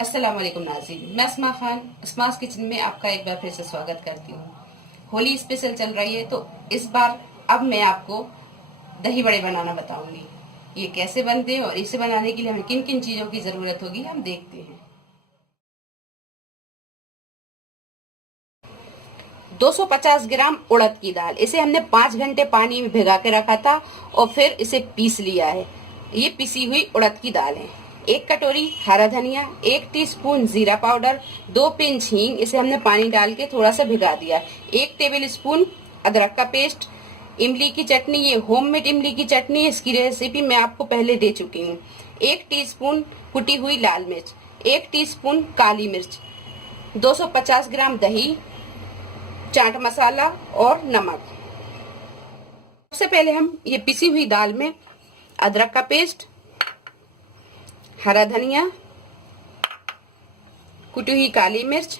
अस्सलाम वालेकुम नाज़रीन, मैं अस्मा खान अस्मास किचन में आपका एक बार फिर से स्वागत करती हूँ। होली स्पेशल चल रही है तो इस बार अब मैं आपको दही बड़े बनाना बताऊंगी। ये कैसे बनते हैं और इसे बनाने के लिए हमें किन किन चीज़ों की ज़रूरत होगी हम देखते हैं। 250 ग्राम उड़द की दाल, इसे हमने 5 घंटे पानी में भिगा के रखा था और फिर इसे पीस लिया है। ये पिसी हुई उड़द की दाल है। 1 कटोरी हरा धनिया, 1 टीस्पून जीरा पाउडर, 2 पिंच हींग, इसे हमने पानी डाल के थोड़ा सा भिगा दिया। 1 टेबल स्पून अदरक का पेस्ट। इमली की चटनी, ये होममेड इमली की चटनी है, इसकी रेसिपी मैं आपको पहले दे चुकी हूँ। 1 टीस्पून कुटी हुई लाल मिर्च, 1 टीस्पून काली मिर्च, 250 ग्राम दही, चाट मसाला और नमक। सबसे पहले हम ये पिसी हुई दाल में अदरक का पेस्ट, हरा धनिया, कुटी हुई काली मिर्च,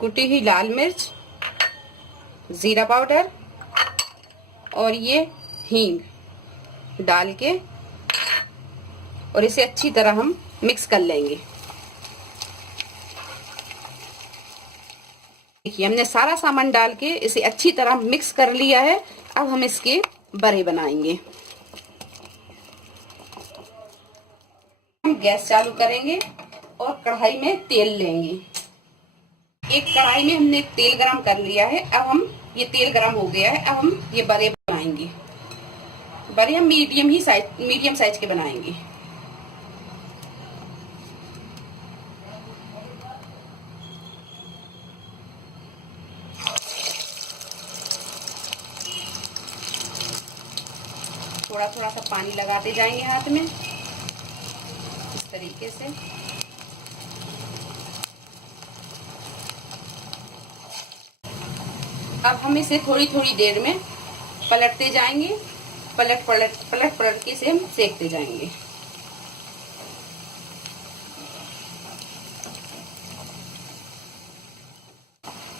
कुटी हुई लाल मिर्च, जीरा पाउडर और ये हींग डाल के और इसे अच्छी तरह हम मिक्स कर लेंगे। देखिए हमने सारा सामान डाल के इसे अच्छी तरह मिक्स कर लिया है। अब हम इसके बड़े बनाएंगे। हम गैस चालू करेंगे और कढ़ाई में तेल लेंगे। एक कढ़ाई में हमने तेल गरम कर लिया है। अब हम ये तेल गरम हो गया है। अब हम ये बड़े बनाएंगे। बड़े हम मीडियम साइज के बनाएंगे। थोड़ा थोड़ा सा पानी लगाते जाएंगे हाथ में इस तरीके से। अब हम इसे थोड़ी थोड़ी देर में पलटते जाएंगे। पलट पलट के इसे हम सेकते जाएंगे।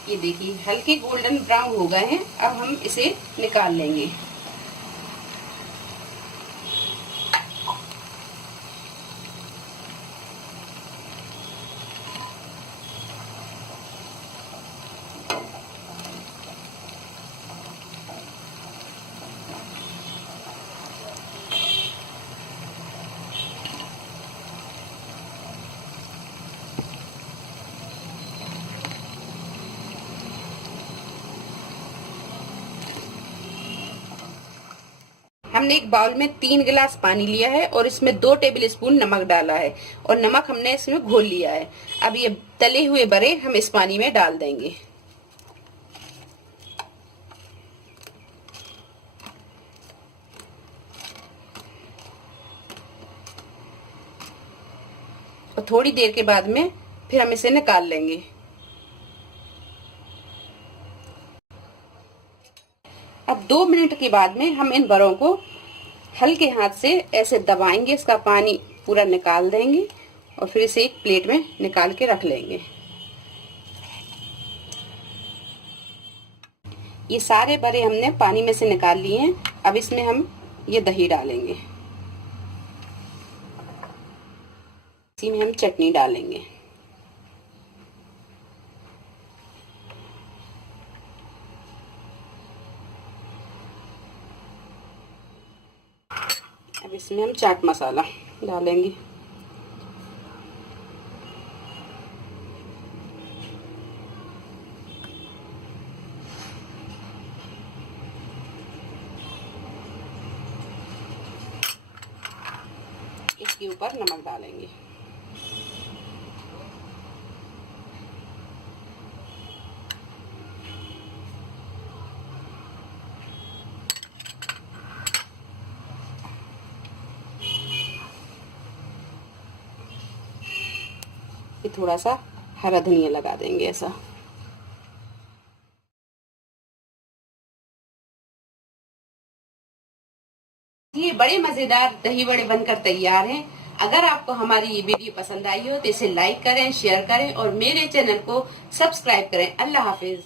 ये देखिए हल्के गोल्डन ब्राउन हो गए हैं। अब हम इसे निकाल लेंगे। हमने एक बाउल में 3 गिलास पानी लिया है और इसमें 2 टेबल स्पून नमक डाला है और नमक हमने इसमें घोल लिया है। अब ये तले हुए बड़े हम इस पानी में डाल देंगे। और थोड़ी देर के बाद में फिर हम इसे निकाल लेंगे। अब 2 मिनट के बाद में हम इन बड़ों को हल्के हाथ से ऐसे दबाएंगे, इसका पानी पूरा निकाल देंगे और फिर इसे एक प्लेट में निकाल के रख लेंगे। ये सारे बड़े हमने पानी में से निकाल लिए हैं। अब इसमें हम ये दही डालेंगे। इसी में हम चटनी डालेंगे। अब इसमें हम चाट मसाला डालेंगे। इसके ऊपर नमक डालेंगे। ये थोड़ा सा हरा धनिया लगा देंगे ऐसा। ये बड़े मजेदार दही बड़े बनकर तैयार हैं। अगर आपको हमारी ये वीडियो पसंद आई हो तो इसे लाइक करें, शेयर करें और मेरे चैनल को सब्सक्राइब करें। अल्लाह हाफिज।